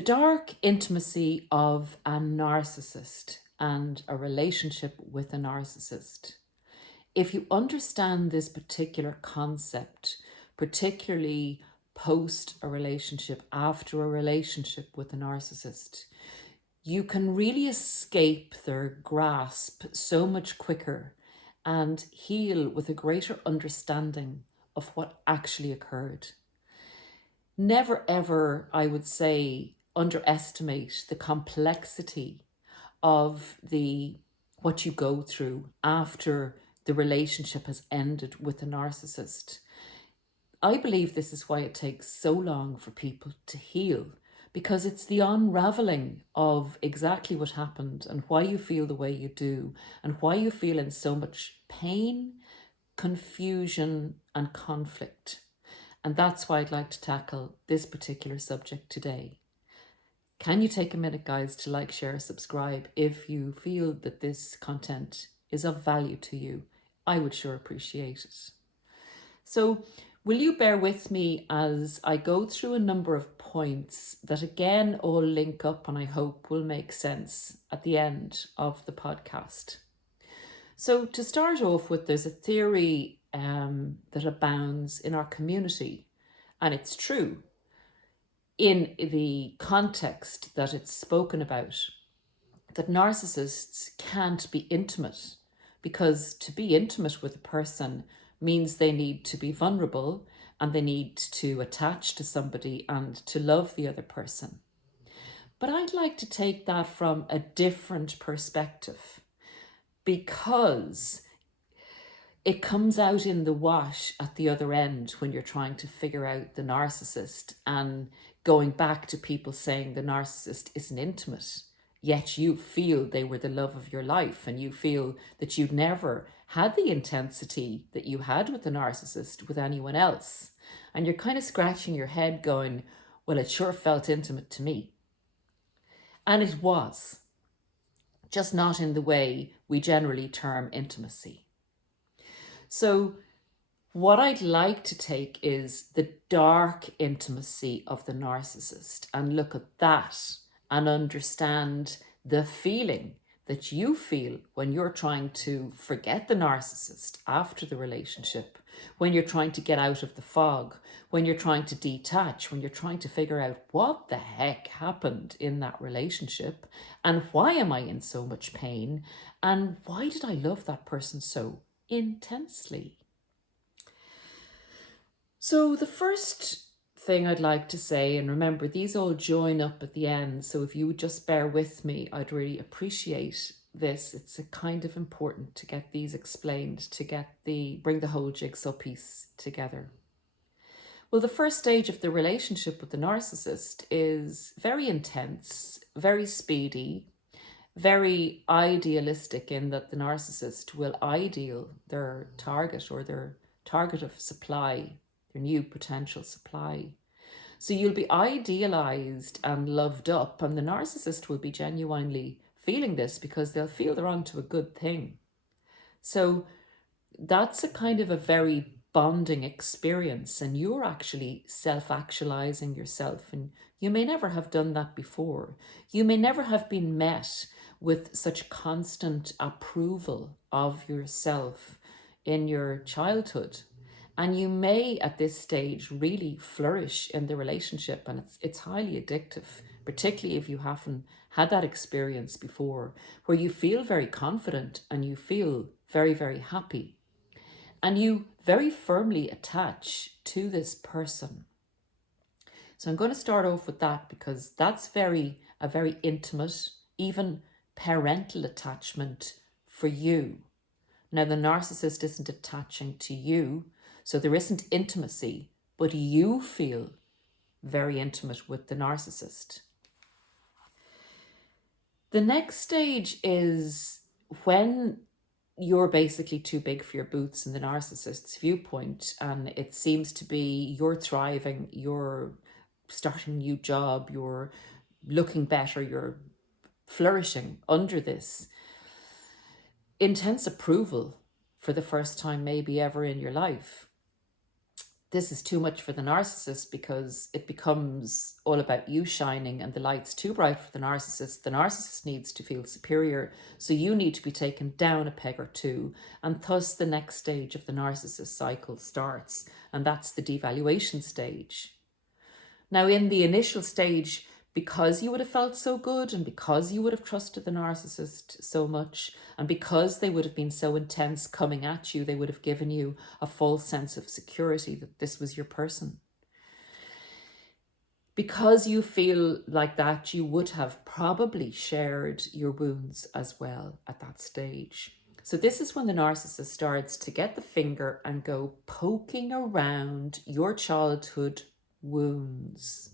The dark intimacy of a narcissist and a relationship with a narcissist. If you understand this particular concept, particularly post a relationship, after a relationship with a narcissist, you can really escape their grasp so much quicker and heal with a greater understanding of what actually occurred. Never ever, I would say, underestimate the complexity of what you go through after the relationship has ended with a narcissist. I believe this is why it takes so long for people to heal, because it's the unraveling of exactly what happened and why you feel the way you do and why you feel in so much pain, confusion, and conflict. And that's why I'd like to tackle this particular subject today. Can you take a minute, guys, to like, share, subscribe if you feel that this content is of value to you? I would sure appreciate it. So will you bear with me as I go through a number of points that again all link up and I hope will make sense at the end of the podcast. So to start off with, there's a theory that abounds in our community, and it's true in the context that it's spoken about, that narcissists can't be intimate, because to be intimate with a person means they need to be vulnerable and they need to attach to somebody and to love the other person. But I'd like to take that from a different perspective, because it comes out in the wash at the other end when you're trying to figure out the narcissist and going back to people saying the narcissist isn't intimate, yet you feel they were the love of your life and you feel that you'd never had the intensity that you had with the narcissist with anyone else. And you're kind of scratching your head going, well, it sure felt intimate to me. And it was, just not in the way we generally term intimacy. So what I'd like to take is the dark intimacy of the narcissist and look at that and understand the feeling that you feel when you're trying to forget the narcissist after the relationship, when you're trying to get out of the fog, when you're trying to detach, when you're trying to figure out what the heck happened in that relationship and why am I in so much pain and why did I love that person so intensely. So the first thing I'd like to say, and remember these all join up at the end, so if you would just bear with me, I'd really appreciate this. It's a kind of important to get these explained, to bring the whole jigsaw piece together. Well, the first stage of the relationship with the narcissist is very intense, very speedy, very idealistic, in that the narcissist will ideal their target or their target of supply, their new potential supply. So you'll be idealized and loved up, and the narcissist will be genuinely feeling this because they'll feel they're onto a good thing. So that's a kind of a very bonding experience, and you're actually self-actualizing yourself, and you may never have done that before. You may never have been met with such constant approval of yourself in your childhood. And you may at this stage really flourish in the relationship, and it's highly addictive, particularly if you haven't had that experience before, where you feel very confident and you feel very, very happy. And you very firmly attach to this person. So I'm going to start off with that because that's a very intimate, even parental attachment for you. Now, the narcissist isn't attaching to you, so there isn't intimacy, but you feel very intimate with the narcissist. The next stage is when you're basically too big for your boots in the narcissist's viewpoint, and it seems to be you're thriving, you're starting a new job, you're looking better, you're flourishing under this intense approval for the first time maybe ever in your life. this is too much for the narcissist because it becomes all about you shining and the light's too bright for the narcissist. The narcissist needs to feel superior, so you need to be taken down a peg or two, and thus the next stage of the narcissist cycle starts, and that's the devaluation stage. Now, in the initial stage, because you would have felt so good and because you would have trusted the narcissist so much and because they would have been so intense coming at you, they would have given you a false sense of security that this was your person. Because you feel like that, you would have probably shared your wounds as well at that stage. So this is when the narcissist starts to get the finger and go poking around your childhood wounds.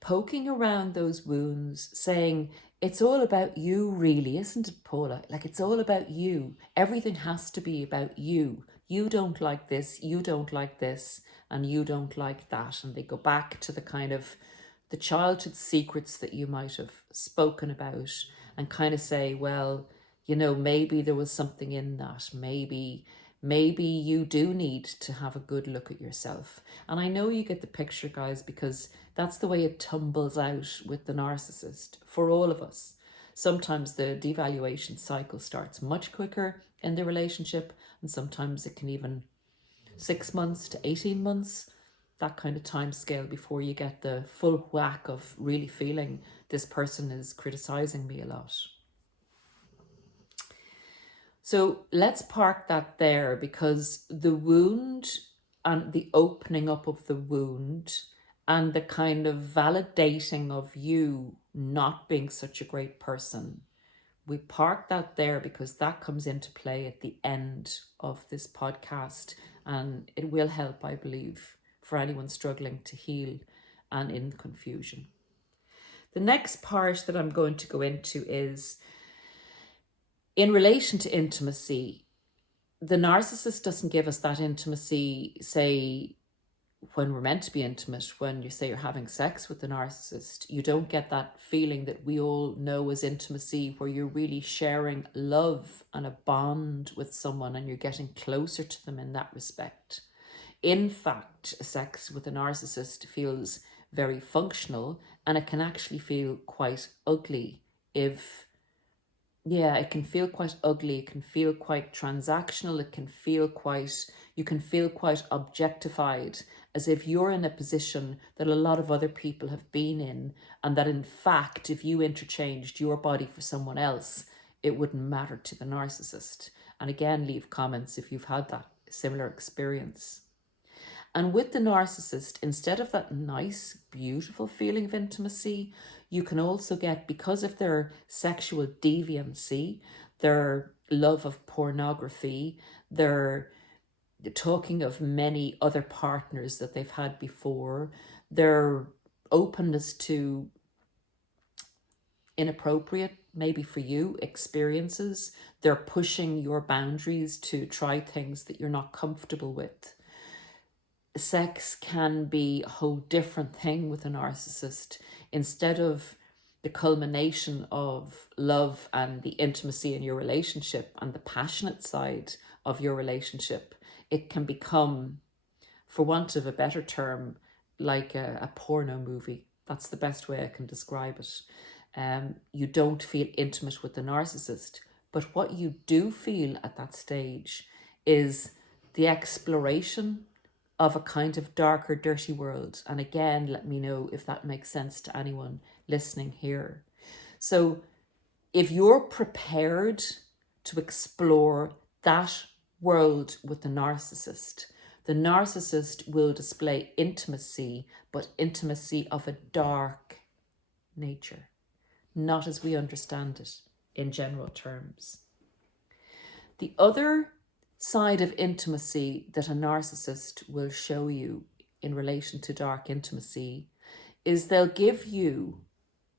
Poking around those wounds, saying, it's all about you really, isn't it, Paula? Like, it's all about you. Everything has to be about you. You don't like this, you don't like this, and you don't like that. And they go back to the kind of the childhood secrets that you might have spoken about and kind of say, well, you know, maybe there was something in that. Maybe you do need to have a good look at yourself. And I know you get the picture, guys, because that's the way it tumbles out with the narcissist for all of us. Sometimes the devaluation cycle starts much quicker in the relationship, and sometimes it can even 6 months to 18 months, that kind of time scale before you get the full whack of really feeling this person is criticizing me a lot. So let's park that there, because the wound and the opening up of the wound and the kind of validating of you not being such a great person, we park that there because that comes into play at the end of this podcast, and it will help, I believe, for anyone struggling to heal and in confusion. The next part that I'm going to go into is in relation to intimacy. The narcissist doesn't give us that intimacy, say, when we're meant to be intimate. When you say you're having sex with the narcissist, you don't get that feeling that we all know as intimacy, where you're really sharing love and a bond with someone and you're getting closer to them in that respect. In fact, sex with a narcissist feels very functional, and it can actually feel quite ugly if it can feel quite ugly. It can feel quite transactional. It can feel quite, you can feel quite objectified, as if you're in a position that a lot of other people have been in, and that in fact, if you interchanged your body for someone else, it wouldn't matter to the narcissist. And again, leave comments if you've had that similar experience. And with the narcissist, instead of that nice, beautiful feeling of intimacy, you can also get, because of their sexual deviancy, their love of pornography, their talking of many other partners that they've had before, their openness to inappropriate, maybe for you, experiences. They're pushing your boundaries to try things that you're not comfortable with. Sex can be a whole different thing with a narcissist. Instead of the culmination of love and the intimacy in your relationship and the passionate side of your relationship, it can become, for want of a better term, like a porno movie. That's the best way I can describe it. You don't feel intimate with the narcissist, but what you do feel at that stage is the exploration of a kind of darker, dirty world. And again, let me know if that makes sense to anyone listening here. So if you're prepared to explore that world with the narcissist will display intimacy, but intimacy of a dark nature, not as we understand it in general terms. The other side of intimacy that a narcissist will show you in relation to dark intimacy is they'll give you,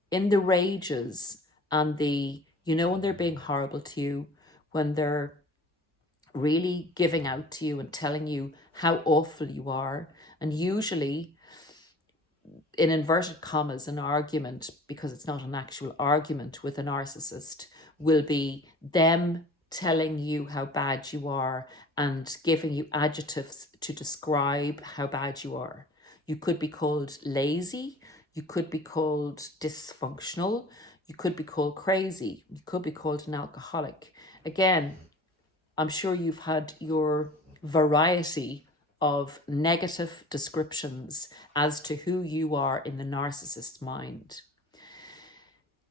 in the rages and the, when they're being horrible to you, when they're really giving out to you and telling you how awful you are, and usually, in inverted commas, an argument, because it's not an actual argument with a narcissist, will be them telling you how bad you are and giving you adjectives to describe how bad you are. You could be called lazy, you could be called dysfunctional, you could be called crazy, you could be called an alcoholic. Again, I'm sure you've had your variety of negative descriptions as to who you are in the narcissist's mind.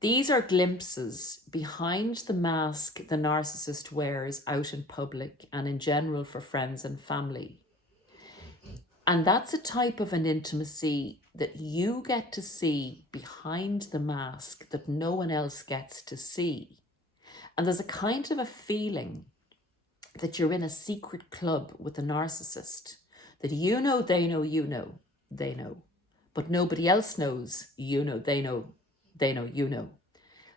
These are glimpses behind the mask the narcissist wears out in public and in general for friends and family. And that's a type of an intimacy that you get to see behind the mask that no one else gets to see. And there's a kind of a feeling that you're in a secret club with a narcissist, that you know, they know, you know, they know, but nobody else knows, you know, they know, you know.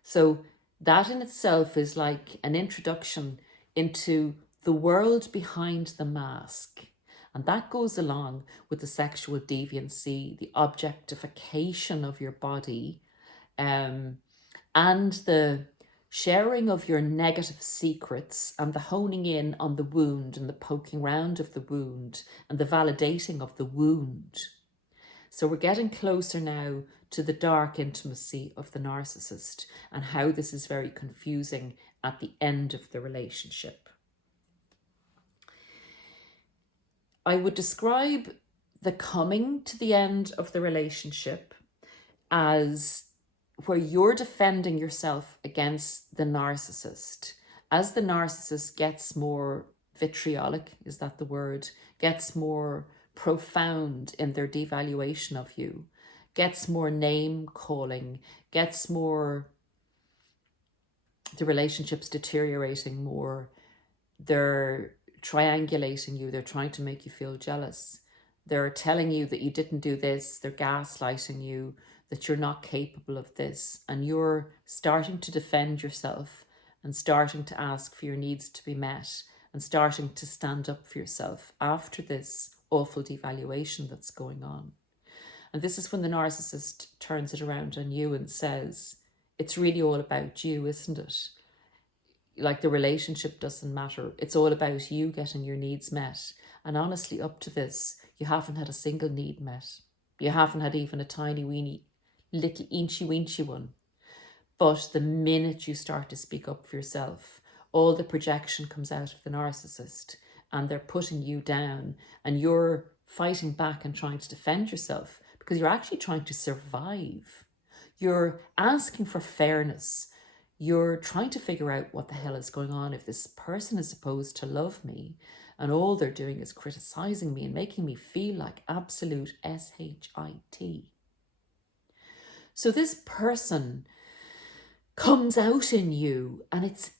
So that in itself is like an introduction into the world behind the mask. And that goes along with the sexual deviancy, the objectification of your body, and the sharing of your negative secrets and the honing in on the wound and the poking round of the wound and the validating of the wound. So we're getting closer now to the dark intimacy of the narcissist and how this is very confusing at the end of the relationship. I would describe the coming to the end of the relationship as where you're defending yourself against the narcissist. As the narcissist gets more vitriolic, is that the word, gets more profound in their devaluation of you, gets more name calling, gets more, the relationship's deteriorating more, they're triangulating you, they're trying to make you feel jealous, they're telling you that you didn't do this, they're gaslighting you, that you're not capable of this, and you're starting to defend yourself and starting to ask for your needs to be met and starting to stand up for yourself after this awful devaluation that's going on. And this is when the narcissist turns it around on you and says, it's really all about you, isn't it? Like the relationship doesn't matter. It's all about you getting your needs met. And honestly, up to this, you haven't had a single need met. You haven't had even a tiny weeny little inchy wenchy one. But the minute you start to speak up for yourself, all the projection comes out of the narcissist and they're putting you down and you're fighting back and trying to defend yourself because you're actually trying to survive. You're asking for fairness. You're trying to figure out what the hell is going on if this person is supposed to love me and all they're doing is criticizing me and making me feel like absolute shit. So this person comes out in you and it's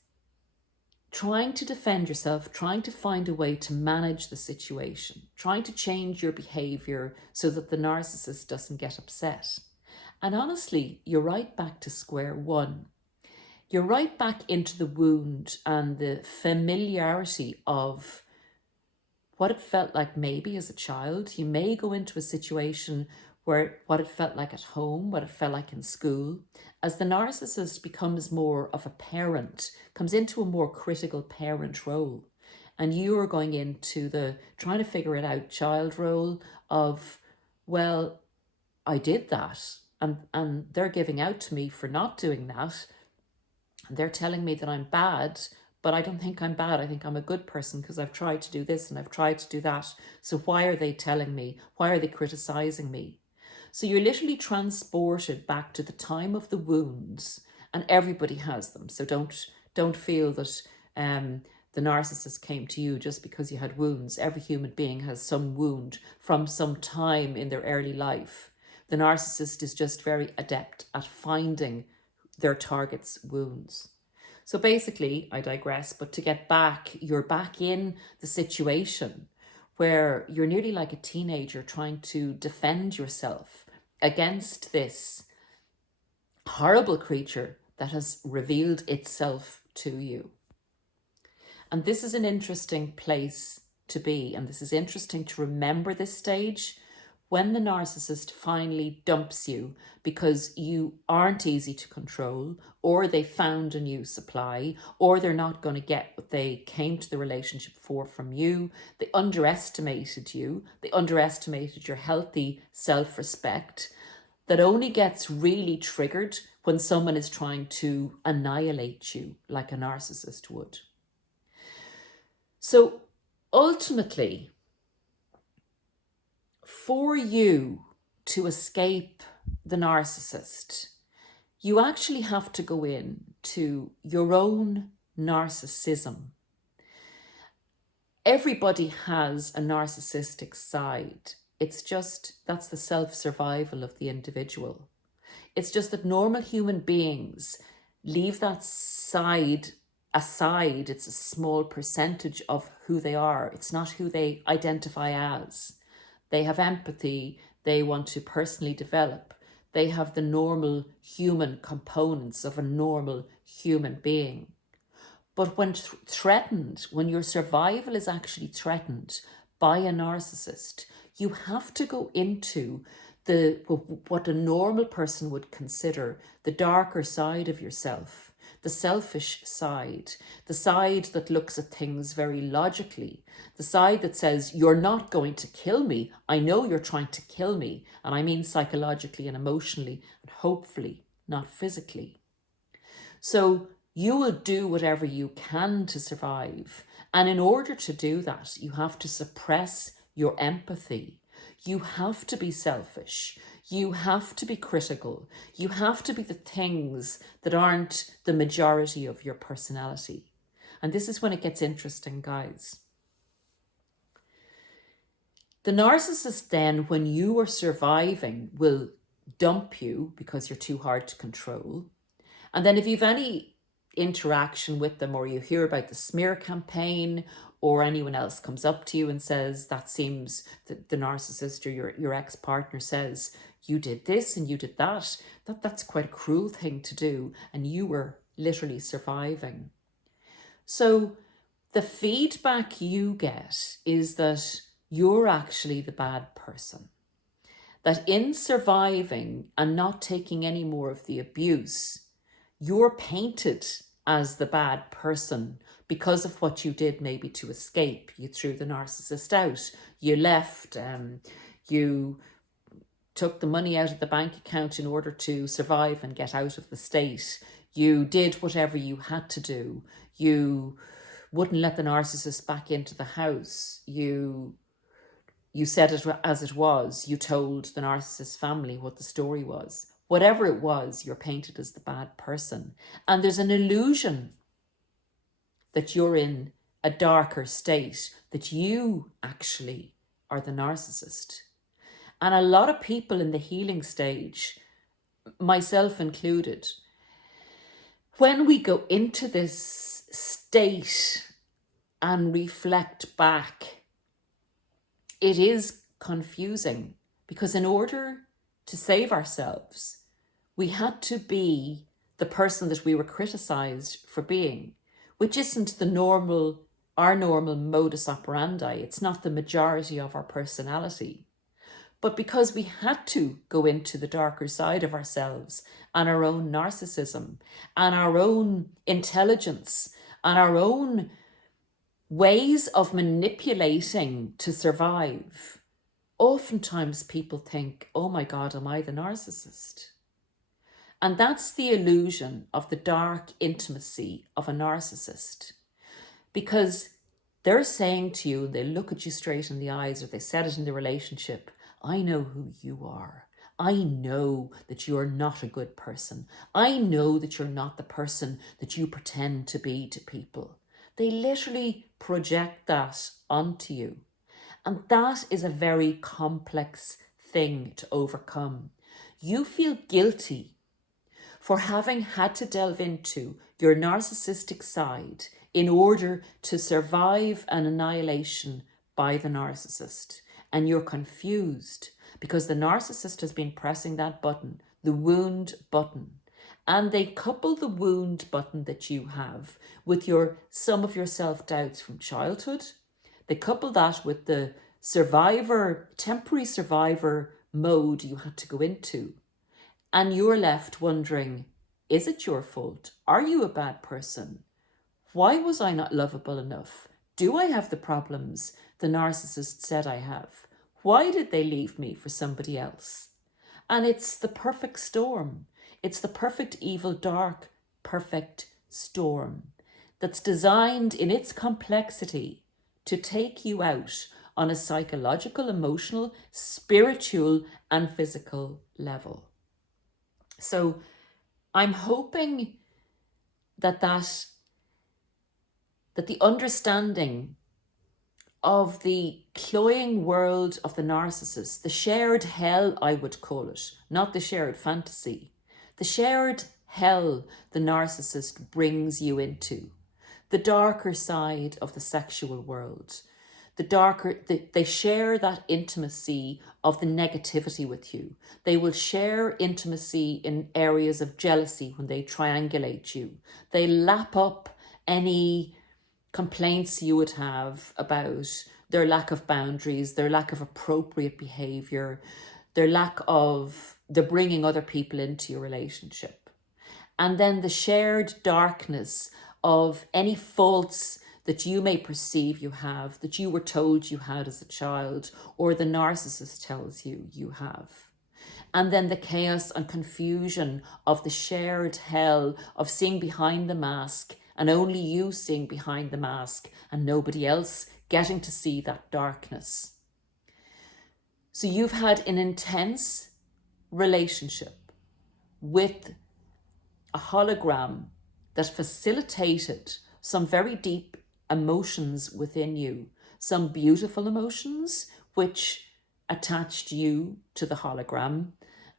trying to defend yourself, trying to find a way to manage the situation, trying to change your behavior so that the narcissist doesn't get upset. And honestly, you're right back to square one. You're right back into the wound and the familiarity of what it felt like maybe as a child. You may go into a situation where what it felt like at home, what it felt like in school. As the narcissist becomes more of a parent, comes into a more critical parent role, and you are going into the trying to figure it out child role of, well, I did that, and they're giving out to me for not doing that. They're telling me that I'm bad, but I don't think I'm bad. I think I'm a good person because I've tried to do this and I've tried to do that. So why are they telling me? Why are they criticizing me? So you're literally transported back to the time of the wounds, and everybody has them. So don't feel that the narcissist came to you just because you had wounds. Every human being has some wound from some time in their early life. The narcissist is just very adept at finding their target's wounds. So basically, I digress, but to get back, you're back in the situation where you're nearly like a teenager trying to defend yourself against this horrible creature that has revealed itself to you. And this is an interesting place to be, and this is interesting to remember this stage when the narcissist finally dumps you because you aren't easy to control, or they found a new supply, or they're not going to get what they came to the relationship for from you, they underestimated you, they underestimated your healthy self-respect, that only gets really triggered when someone is trying to annihilate you like a narcissist would. So ultimately, for you to escape the narcissist, you actually have to go in to your own narcissism. Everybody has a narcissistic side. It's just, that's the self-survival of the individual. It's just that normal human beings leave that side aside. It's a small percentage of who they are. It's not who they identify as. They have empathy. They want to personally develop. They have the normal human components of a normal human being. But when threatened, when your survival is actually threatened by a narcissist, you have to go into what a normal person would consider the darker side of yourself, the selfish side, the side that looks at things very logically, the side that says, you're not going to kill me. I know you're trying to kill me. And I mean psychologically and emotionally, and hopefully not physically. So you will do whatever you can to survive. And in order to do that, you have to suppress your empathy. You have to be selfish. You have to be critical. You have to be the things that aren't the majority of your personality. And this is when it gets interesting, guys. The narcissist then, when you are surviving, will dump you because you're too hard to control. And then if you've any interaction with them, or you hear about the smear campaign, or anyone else comes up to you and says, that seems that the narcissist or your ex-partner says, you did this and you did that, that's quite a cruel thing to do, and you were literally surviving. So the feedback you get is that you're actually the bad person. That in surviving and not taking any more of the abuse, you're painted as the bad person because of what you did maybe to escape. You threw the narcissist out, you left, you took the money out of the bank account in order to survive and get out of the state. You did whatever you had to do. You wouldn't let the narcissist back into the house. You said it as it was. You told the narcissist family what the story was. Whatever it was, you're painted as the bad person. And there's an illusion that you're in a darker state, that you actually are the narcissist. And a lot of people in the healing stage, myself included, when we go into this state and reflect back, it is confusing, because in order to save ourselves, we had to be the person that we were criticized for being, which isn't our normal modus operandi. It's not the majority of our personality. But because we had to go into the darker side of ourselves and our own narcissism and our own intelligence and our own ways of manipulating to survive, oftentimes people think, oh my God, am I the narcissist? And that's the illusion of the dark intimacy of a narcissist. Because they're saying to you, they look at you straight in the eyes, or they said it in the relationship, I know who you are. I know that you're not a good person. I know that you're not the person that you pretend to be to people. They literally project that onto you. And that is a very complex thing to overcome. You feel guilty for having had to delve into your narcissistic side in order to survive an annihilation by the narcissist. And you're confused because the narcissist has been pressing that button, the wound button. And they couple the wound button that you have with some of your self-doubts from childhood. They couple that with the temporary survivor mode you had to go into. And you're left wondering, is it your fault? Are you a bad person? Why was I not lovable enough? Do I have the problems the narcissist said I have? Why did they leave me for somebody else? And it's the perfect storm. It's the perfect evil, dark, perfect storm that's designed in its complexity to take you out on a psychological, emotional, spiritual, and physical level. So I'm hoping that the understanding of the cloying world of the narcissist, the shared hell, I would call it, not the shared fantasy, the shared hell the narcissist brings you into, the darker side of the sexual world, they share that intimacy of the negativity with you. They will share intimacy in areas of jealousy when they triangulate you. They lap up any complaints you would have about their lack of boundaries, their lack of appropriate behavior, they're bringing other people into your relationship. And then the shared darkness of any faults that you may perceive you have, that you were told you had as a child, or the narcissist tells you you have. And then the chaos and confusion of the shared hell of seeing behind the mask, and only you seeing behind the mask and nobody else getting to see that darkness. So you've had an intense relationship with a hologram that facilitated some very deep emotions within you, some beautiful emotions which attached you to the hologram,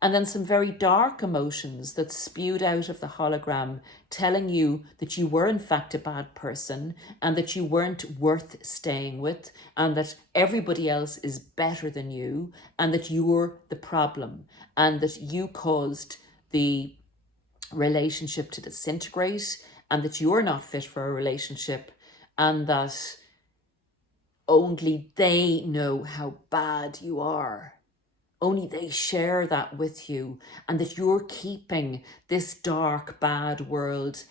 and then some very dark emotions that spewed out of the hologram, telling you that you were in fact a bad person and that you weren't worth staying with and that everybody else is better than you and that you're the problem and that you caused the relationship to disintegrate and that you're not fit for a relationship and that only they know how bad you are. Only they share that with you, and that you're keeping this dark, bad world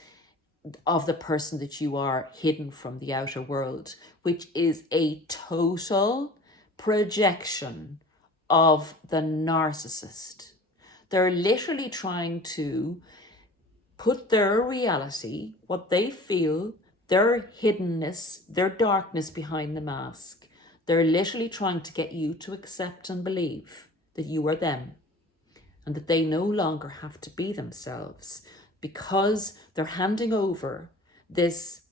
of the person that you are hidden from the outer world, which is a total projection of the narcissist. They're literally trying to put their reality, what they feel, their hiddenness, their darkness behind the mask. They're literally trying to get you to accept and believe that you are them and that they no longer have to be themselves because they're handing over this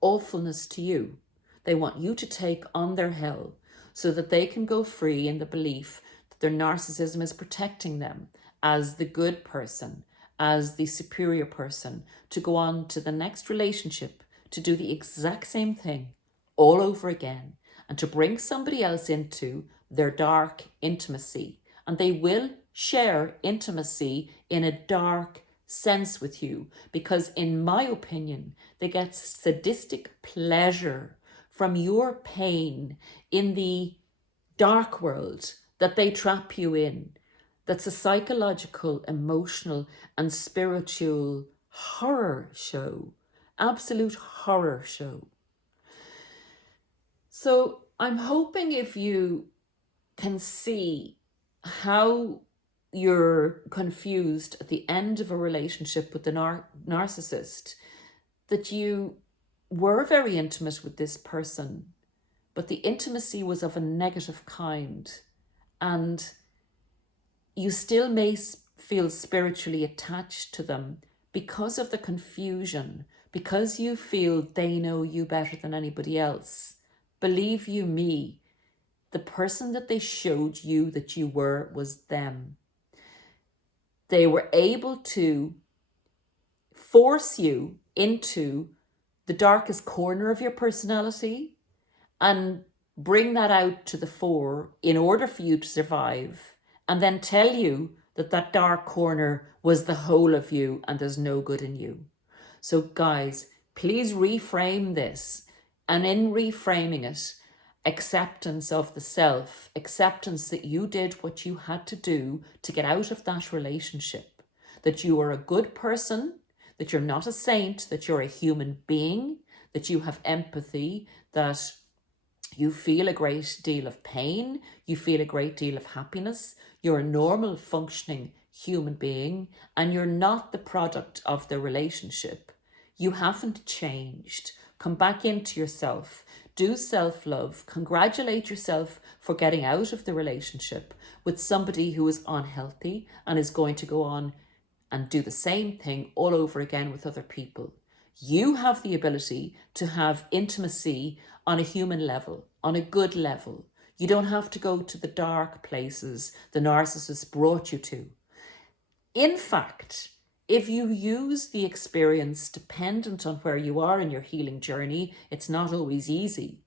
awfulness to you. They want you to take on their hell so that they can go free in the belief that their narcissism is protecting them as the good person, as the superior person, to go on to the next relationship, to do the exact same thing all over again, and to bring somebody else into their dark intimacy. And they will share intimacy in a dark sense with you because, in my opinion, they get sadistic pleasure from your pain in the dark world that they trap you in. That's a psychological, emotional, and spiritual horror show. Absolute horror show. So I'm hoping if you can see how you're confused at the end of a relationship with the narcissist, that you were very intimate with this person, but the intimacy was of a negative kind, and you still may feel spiritually attached to them because of the confusion, because you feel they know you better than anybody else. Believe you me, the person that they showed you that you were was them. They were able to force you into the darkest corner of your personality and bring that out to the fore in order for you to survive, and then tell you that that dark corner was the whole of you and there's no good in you. So guys, please reframe this. And in reframing it, acceptance of the self, acceptance that you did what you had to do to get out of that relationship, that you are a good person, that you're not a saint, that you're a human being, that you have empathy, that you feel a great deal of pain, you feel a great deal of happiness, you're a normal functioning human being, and you're not the product of the relationship. You haven't changed. Come back into yourself. Do self-love. Congratulate yourself for getting out of the relationship with somebody who is unhealthy and is going to go on and do the same thing all over again with other people. You have the ability to have intimacy on a human level, on a good level. You don't have to go to the dark places the narcissist brought you to. In fact, if you use the experience dependent on where you are in your healing journey, it's not always easy.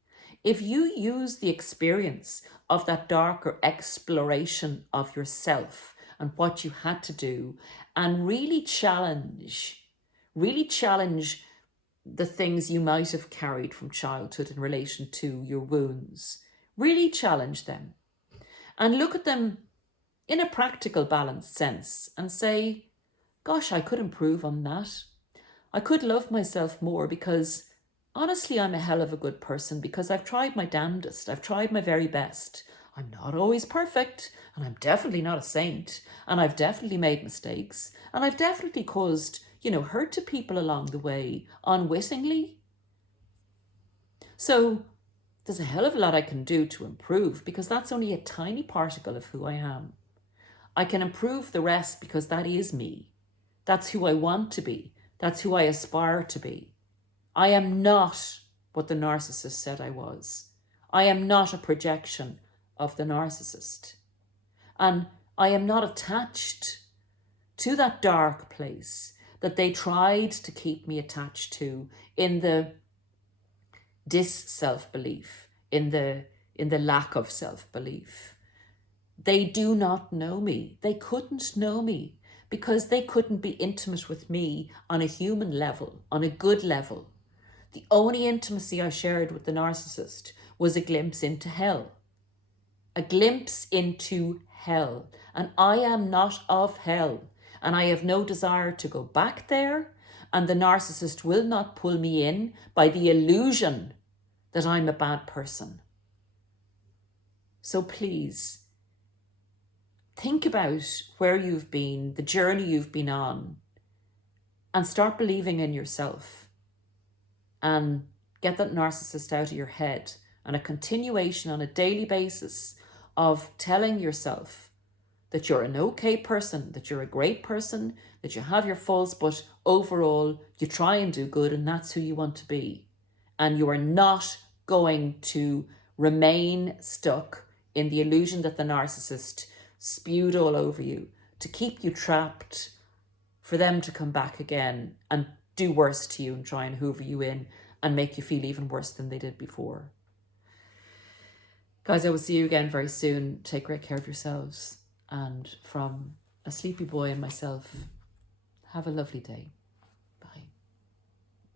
If you use the experience of that darker exploration of yourself and what you had to do and really challenge the things you might have carried from childhood in relation to your wounds, really challenge them and look at them in a practical, balanced sense and say, gosh, I could improve on that. I could love myself more because honestly, I'm a hell of a good person because I've tried my damnedest. I've tried my very best. I'm not always perfect, and I'm definitely not a saint, and I've definitely made mistakes, and I've definitely caused, hurt to people along the way, unwittingly. So there's a hell of a lot I can do to improve because that's only a tiny particle of who I am. I can improve the rest because that is me. That's who I want to be. That's who I aspire to be. I am not what the narcissist said I was. I am not a projection of the narcissist. And I am not attached to that dark place that they tried to keep me attached to in the dis-self-belief, in the lack of self-belief. They do not know me. They couldn't know me because they couldn't be intimate with me on a human level, on a good level. The only intimacy I shared with the narcissist was a glimpse into hell. A glimpse into hell. And I am not of hell. And I have no desire to go back there. And the narcissist will not pull me in by the illusion that I'm a bad person. So please, think about where you've been, the journey you've been on, and start believing in yourself. And get that narcissist out of your head, and a continuation on a daily basis of telling yourself that you're an okay person, that you're a great person, that you have your faults, but overall you try and do good, and that's who you want to be. And you are not going to remain stuck in the illusion that the narcissist spewed all over you to keep you trapped, for them to come back again and do worse to you and try and hoover you in and make you feel even worse than they did before. Guys, I will see you again very soon. Take great care of yourselves. And from a sleepy boy and myself, have a lovely day.